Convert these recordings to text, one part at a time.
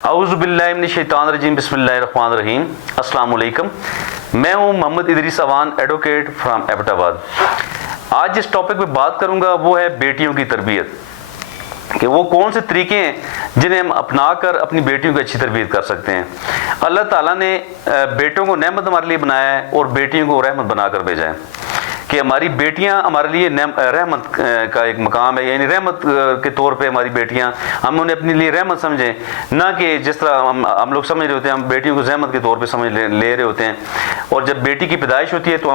اعوذ باللہ من الشیطان الرجیم، بسم اللہ الرحمن الرحیم۔ السلام علیکم، میں ہوں Muhammad Idrees Awan, advocate from Abbottabad. آج جس ٹاپک پہ بات کروں گا وہ ہے بیٹیوں کی تربیت، کہ وہ کون سے طریقے ہیں جنہیں ہم اپنا کر اپنی بیٹیوں کی اچھی تربیت کر سکتے ہیں۔ اللہ تعالیٰ نے بیٹوں کو نعمت ہمارے لیے بنایا ہے اور بیٹیوں کو رحمت بنا کر بھیجا ہے، کہ ہماری بیٹیاں ہمارے لیے رحمت کا ایک مقام ہے، یعنی رحمت کے طور پہ ہماری بیٹیاں، ہم انہیں اپنے لیے رحمت سمجھیں، نہ کہ جس طرح ہم لوگ سمجھ رہے ہوتے ہیں، ہم بیٹیوں کو زحمت کے طور پہ سمجھ لے رہے ہوتے ہیں۔ اور جب بیٹی کی پیدائش ہوتی ہے تو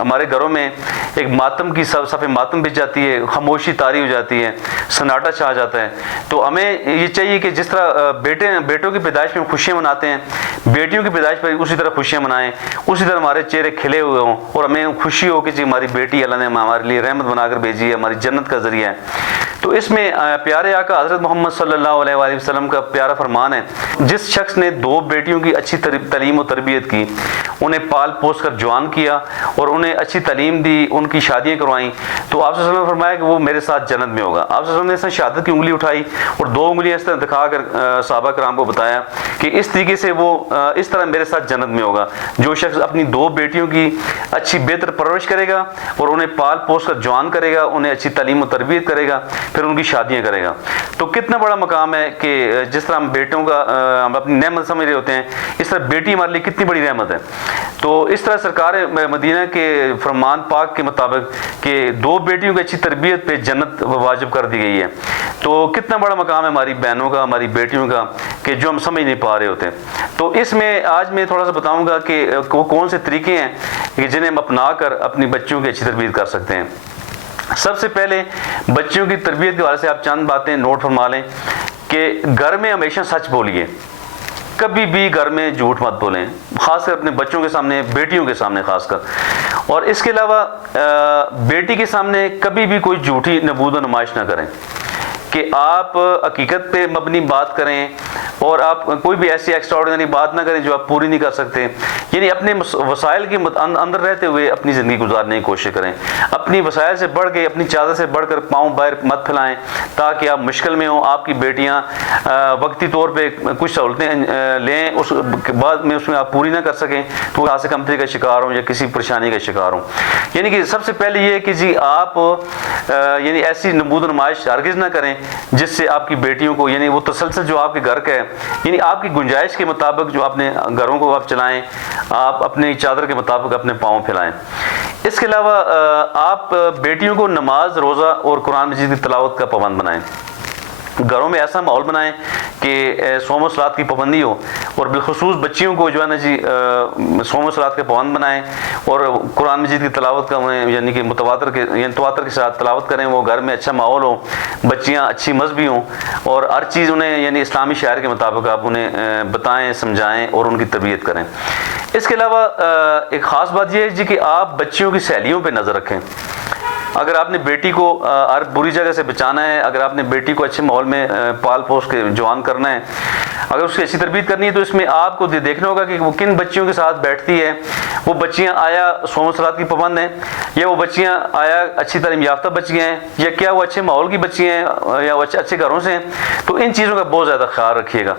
ہمارے گھروں میں ایک ماتم کی صف ماتم بچ جاتی ہے، خاموشی طاری ہو جاتی ہے، سناٹا چھا جاتا ہے۔ تو ہمیں یہ چاہیے کہ جس طرح بیٹوں کی پیدائش میں خوشیاں مناتے ہیں، بیٹیوں کی پیدائش پر اسی طرح خوشیاں منائیں، اسی طرح ہمارے چہرے کھلے ہوئے ہوں اور ہمیں خوشی ہو کہ جی ہماری بیٹی اللہ نے ہمارے لیے رحمت بنا کر بھیجی ہے، ہماری جنت کا ذریعہ ہے۔ تو اس میں پیارے آقا حضرت محمد صلی اللہ علیہ وآلہ وسلم کا پیارا فرمان ہے، جس شخص نے 2 بیٹیوں کی اچھی تعلیم و تربیت کی، انہیں پال پوس کر جوان کیا اور انہیں اچھی تعلیم دی، ان کی شادیاں کروائیں، تو آپ صلی اللہ علیہ وسلم نے فرمایا کہ وہ میرے ساتھ جنت میں ہوگا۔ آپ صلی اللہ علیہ وسلم نے اس نے شہادت کی انگلی اٹھائی اور 2 انگلیاں اس طرح دکھا کر صحابہ کرام کو بتایا کہ اس طریقے سے وہ اس طرح میرے ساتھ جنت میں ہوگا، جو شخص اپنی 2 بیٹیوں کی اچھی بہتر پرورش کرے گا اور انہیں پال پوس کر جوان کرے گا، انہیں اچھی تعلیم و تربیت کرے گا، پھر ان کی شادیاں کرے گا۔ تو کتنا بڑا مقام ہے کہ جس طرح ہم بیٹوں کا ہم اپنی نعمت سمجھ رہے ہوتے ہیں، اس طرح بیٹی ہمارے لیے کتنی بڑی رحمت ہے۔ تو اس طرح سرکار مدینہ کے فرمان پاک کے مطابق کہ 2 بیٹیوں کی اچھی تربیت پہ جنت واجب کر دی گئی ہے۔ تو کتنا بڑا مقام ہے ہماری بہنوں کا، ہماری بیٹیوں کا، کہ جو ہم سمجھ نہیں پا رہے ہوتے۔ تو اس میں آج میں تھوڑا سا بتاؤں گا کہ وہ کون سے طریقے ہیں کہ جنہیں ہم اپنا کر اپنی بچیوں کی اچھی تربیت کر سکتے ہیں۔ سب سے پہلے بچیوں کی تربیت کے حوالے سے آپ چند باتیں نوٹ فرما لیں کہ گھر میں ہمیشہ سچ بولیے، کبھی بھی گھر میں جھوٹ مت بولیں، خاص کر اپنے بچوں کے سامنے، بیٹیوں کے سامنے خاص کر۔ اور اس کے علاوہ بیٹی کے سامنے کبھی بھی کوئی جھوٹی نبوت و نمائش نہ کریں، کہ آپ حقیقت پہ مبنی بات کریں اور آپ کوئی بھی ایسی ایکسٹرا آرڈینری بات نہ کریں جو آپ پوری نہیں کر سکتے، یعنی اپنے وسائل کے اندر رہتے ہوئے اپنی زندگی گزارنے کی کوشش کریں۔ اپنی وسائل سے بڑھ کے، اپنی چادر سے بڑھ کر پاؤں باہر مت پھیلائیں، تاکہ آپ مشکل میں ہوں، آپ کی بیٹیاں وقتی طور پہ کچھ سہولتیں لیں، اس کے بعد میں اس میں آپ پوری نہ کر سکیں تو خاص کمتری کا شکار ہوں یا کسی پریشانی کا شکار ہوں۔ یعنی کہ سب سے پہلے یہ کہ جی آپ یعنی ایسی نمود و نمائش ہرگز نہ کریں جس سے آپ کی بیٹیوں کو، یعنی وہ تسلسل جو آپ کے گھر کا ہے، یعنی آپ کی گنجائش کے مطابق جو اپنے گھروں کو آپ چلائیں، آپ اپنی چادر کے مطابق اپنے پاؤں پھیلائیں۔ اس کے علاوہ آپ بیٹیوں کو نماز، روزہ اور قرآن مجید کی تلاوت کا پابند بنائیں۔ گھروں میں ایسا ماحول بنائیں کہ صوم و صلات کی پابندی ہو، اور بالخصوص بچیوں کو جو ہے نا جی صوم و صلات کے پابند بنائیں اور قرآن مجید کی تلاوت کا یعنی کہ تواتر کے ساتھ تلاوت کریں، وہ گھر میں اچھا ماحول ہو، بچیاں اچھی مذہبی ہوں، اور ہر چیز انہیں یعنی اسلامی شاعر کے مطابق آپ انہیں بتائیں، سمجھائیں اور ان کی تربیت کریں۔ اس کے علاوہ ایک خاص بات یہ ہے جی کہ آپ بچیوں کی سہیلیوں پہ نظر رکھیں۔ اگر آپ نے بیٹی کو ہر بری جگہ سے بچانا ہے، اگر آپ نے بیٹی کو اچھے ماحول میں پال پوس کے جوان کرنا ہے، اگر اس کی اچھی تربیت کرنی ہے، تو اس میں آپ کو دیکھنا ہوگا کہ وہ کن بچیوں کے ساتھ بیٹھتی ہے۔ وہ بچیاں آیا صوم و صلات کی پابند ہیں، یا وہ بچیاں آیا اچھی تعلیم یافتہ بچیاں ہیں، یا کیا وہ اچھے ماحول کی بچیاں ہیں یا وہ اچھے گھروں سے ہیں۔ تو ان چیزوں کا بہت زیادہ خیال رکھیے گا۔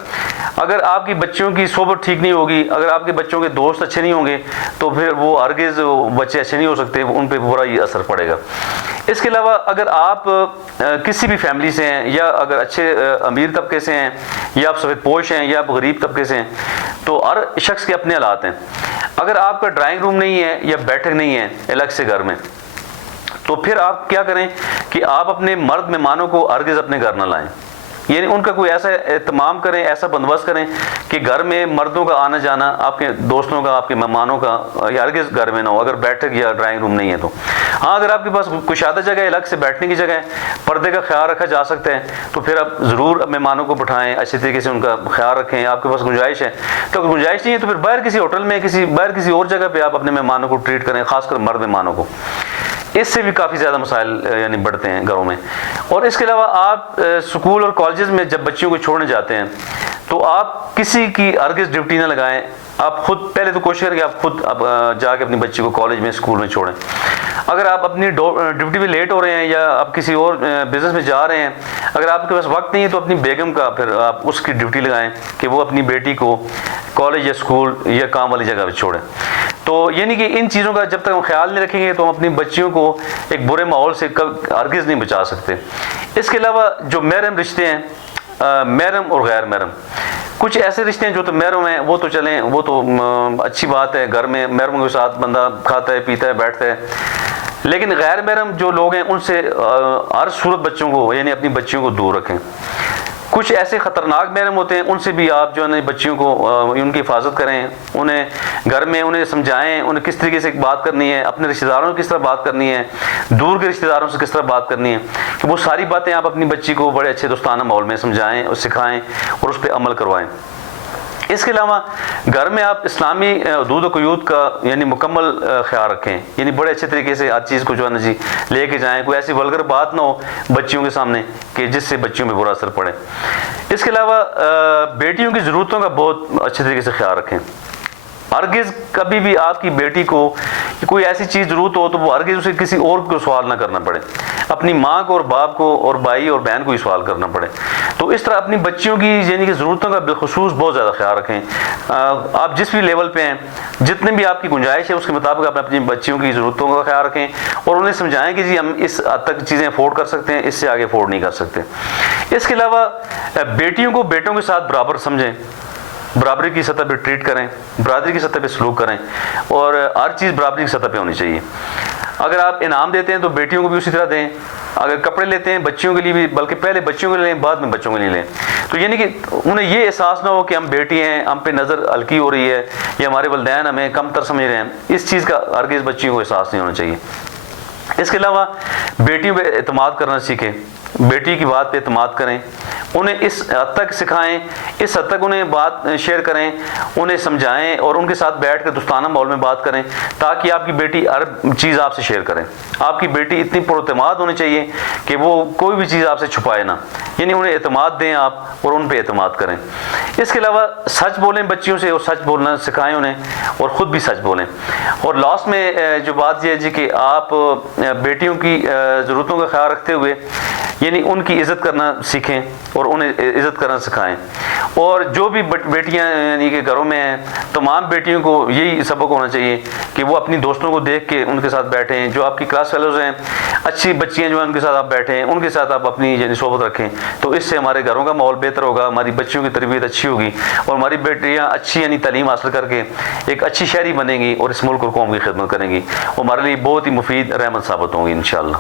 اگر آپ کی بچیوں کی صحبت ٹھیک نہیں ہوگی، اگر آپ کے بچوں کے دوست اچھے نہیں ہوں گے، تو پھر وہ ہرگز بچے اچھے نہیں ہو سکتے، ان پہ برا ہی اثر پڑے گا۔ اس کے علاوہ اگر آپ کسی بھی فیملی سے ہیں، یا اگر اچھے امیر طبقے سے ہیں، یا آپ سفید پوش ہیں، یا آپ غریب طبقے سے ہیں، تو ہر شخص کے اپنے حالات ہیں۔ اگر آپ کا ڈرائنگ روم نہیں ہے یا بیٹھک نہیں ہے الگ سے گھر میں، تو پھر آپ کیا کریں کہ آپ اپنے مرد مہمانوں کو ہرگز اپنے گھر نہ لائیں، یعنی ان کا کوئی ایسا اہتمام کریں، ایسا بندوبست کریں کہ گھر میں مردوں کا آنا جانا، آپ کے دوستوں کا، آپ کے مہمانوں کا یا ہرگز گھر میں نہ ہو، اگر بیٹھک یا ڈرائنگ روم نہیں ہے تو۔ ہاں اگر آپ کے پاس کشادہ جگہ ہے، الگ سے بیٹھنے کی جگہ ہے، پردے کا خیال رکھا جا سکتا ہے، تو پھر آپ ضرور مہمانوں کو بٹھائیں، اچھے طریقے سے ان کا خیال رکھیں۔ آپ کے پاس گنجائش ہے تو، اگر گنجائش نہیں ہے تو پھر باہر کسی ہوٹل میں، باہر کسی اور جگہ پہ آپ اپنے مہمانوں کو ٹریٹ کریں، خاص کر مرد مہمانوں کو۔ اس سے بھی کافی زیادہ مسائل یعنی بڑھتے ہیں گھروں میں۔ اور اس کے علاوہ آپ اسکول اور کالجز میں جب بچیوں کو چھوڑنے جاتے ہیں تو آپ کسی کی ہرگز ڈیوٹی نہ لگائیں، آپ خود پہلے تو کوشش کریں کہ آپ خود جا کے اپنی بچی کو کالج میں، اسکول میں چھوڑیں۔ اگر آپ اپنی ڈیوٹی پہ لیٹ ہو رہے ہیں یا آپ کسی اور بزنس میں جا رہے ہیں، اگر آپ کے پاس وقت نہیں ہے تو اپنی بیگم کا پھر آپ اس کی ڈیوٹی لگائیں کہ وہ اپنی بیٹی کو کالج یا اسکول یا کام والی جگہ پہ چھوڑیں. تو یعنی کہ ان چیزوں کا جب تک ہم خیال نہیں رکھیں گے تو ہم اپنی بچیوں کو ایک برے ماحول سے ہرگز نہیں بچا سکتے. اس کے علاوہ جو محرم رشتے ہیں، محرم اور غیر محرم، کچھ ایسے رشتے ہیں جو تو محرم ہیں، وہ تو چلیں، وہ تو اچھی بات ہے، گھر میں محرم کے ساتھ بندہ کھاتا ہے، پیتا ہے، بیٹھتا ہے. لیکن غیر محرم جو لوگ ہیں ان سے ہر صورت بچوں کو یعنی اپنی بچیوں کو دور رکھیں. کچھ ایسے خطرناک محرم ہوتے ہیں، ان سے بھی آپ جو ہے بچیوں کو ان کی حفاظت کریں، انہیں گھر میں انہیں سمجھائیں انہیں کس طریقے سے بات کرنی ہے، اپنے رشتہ داروں سے کس طرح بات کرنی ہے، دور کے رشتہ داروں سے کس طرح بات کرنی ہے. کہ وہ ساری باتیں آپ اپنی بچی کو بڑے اچھے دوستانہ ماحول میں سمجھائیں اور سکھائیں اور اس پہ عمل کروائیں. اس کے علاوہ گھر میں آپ اسلامی حدود و قیود کا یعنی مکمل خیال رکھیں، یعنی بڑے اچھے طریقے سے ہر چیز کو جو ہے نا جی لے کے جائیں. کوئی ایسی ولگر بات نہ ہو بچیوں کے سامنے کہ جس سے بچیوں پہ برا اثر پڑے. اس کے علاوہ بیٹیوں کی ضرورتوں کا بہت اچھے طریقے سے خیال رکھیں. ہرگز کبھی بھی آپ کی بیٹی کو کوئی ایسی چیز ضرورت ہو تو وہ ہرگز اسے کسی اور کو سوال نہ کرنا پڑے، اپنی ماں کو اور باپ کو اور بھائی اور بہن کو ہی سوال کرنا پڑے. تو اس طرح اپنی بچیوں کی یعنی کہ ضرورتوں کا بالخصوص بہت زیادہ خیال رکھیں. آپ جس بھی لیول پہ ہیں، جتنے بھی آپ کی گنجائش ہے اس کے مطابق آپ اپنی بچیوں کی ضرورتوں کا خیال رکھیں اور انہیں سمجھائیں کہ جی ہم اس حد تک چیزیں افورڈ کر سکتے ہیں، اس سے آگے افورڈ نہیں کر سکتے. اس کے علاوہ بیٹیوں کو بیٹوں کے ساتھ برابر سمجھیں، برابری کی سطح پہ ٹریٹ کریں، برادری کی سطح پہ سلوک کریں اور ہر چیز برابری کی سطح پہ ہونی چاہیے. اگر آپ انعام دیتے ہیں تو بیٹیوں کو بھی اسی طرح دیں. اگر کپڑے لیتے ہیں بچیوں کے لیے بھی، بلکہ پہلے بچیوں کے لیے لیں بعد میں بچوں کے لیے لیں. تو یعنی کہ انہیں یہ احساس نہ ہو کہ ہم بیٹی ہیں، ہم پہ نظر ہلکی ہو رہی ہے یا ہمارے والدین ہمیں کم تر سمجھ رہے ہیں. اس چیز کا ہرگز بچیوں کو احساس نہیں ہونا چاہیے. اس کے علاوہ بیٹیوں پہ اعتماد کرنا سیکھیں، بیٹی کی بات پہ اعتماد کریں، انہیں اس حد تک سکھائیں، اس حد تک انہیں بات شیئر کریں، انہیں سمجھائیں اور ان کے ساتھ بیٹھ کر دوستانہ ماحول میں بات کریں تاکہ آپ کی بیٹی ہر چیز آپ سے شیئر کریں. آپ کی بیٹی اتنی پراعتماد ہونی چاہیے کہ وہ کوئی بھی چیز آپ سے چھپائے نہ، یعنی انہیں اعتماد دیں آپ اور ان پہ اعتماد کریں. اس کے علاوہ سچ بولیں بچیوں سے اور سچ بولنا سکھائیں انہیں اور خود بھی سچ بولیں. اور لاسٹ میں جو بات یہ ہے جی کہ آپ بیٹیوں کی ضرورتوں کا خیال رکھتے ہوئے یعنی ان کی عزت کرنا سیکھیں اور انہیں عزت کرنا سکھائیں. اور جو بھی بیٹیاں یعنی کہ گھروں میں ہیں تمام بیٹیوں کو یہی سبق ہونا چاہیے کہ وہ اپنی دوستوں کو دیکھ کے ان کے ساتھ بیٹھیں. جو آپ کی کلاس فیلوز ہیں، اچھی بچیاں جو ہیں ان کے ساتھ آپ بیٹھیں، ان کے ساتھ آپ اپنی یعنی صحبت رکھیں. تو اس سے ہمارے گھروں کا ماحول بہتر ہوگا، ہماری بچیوں کی تربیت اچھی ہوگی اور ہماری بیٹیاں اچھی یعنی تعلیم حاصل کر کے ایک اچھی شہری بنیں گی اور اس ملک اور قوم کی خدمت کریں گی. وہ ہمارے لیے بہت ہی مفید رحمت ثابت ہوں گی انشاءاللہ.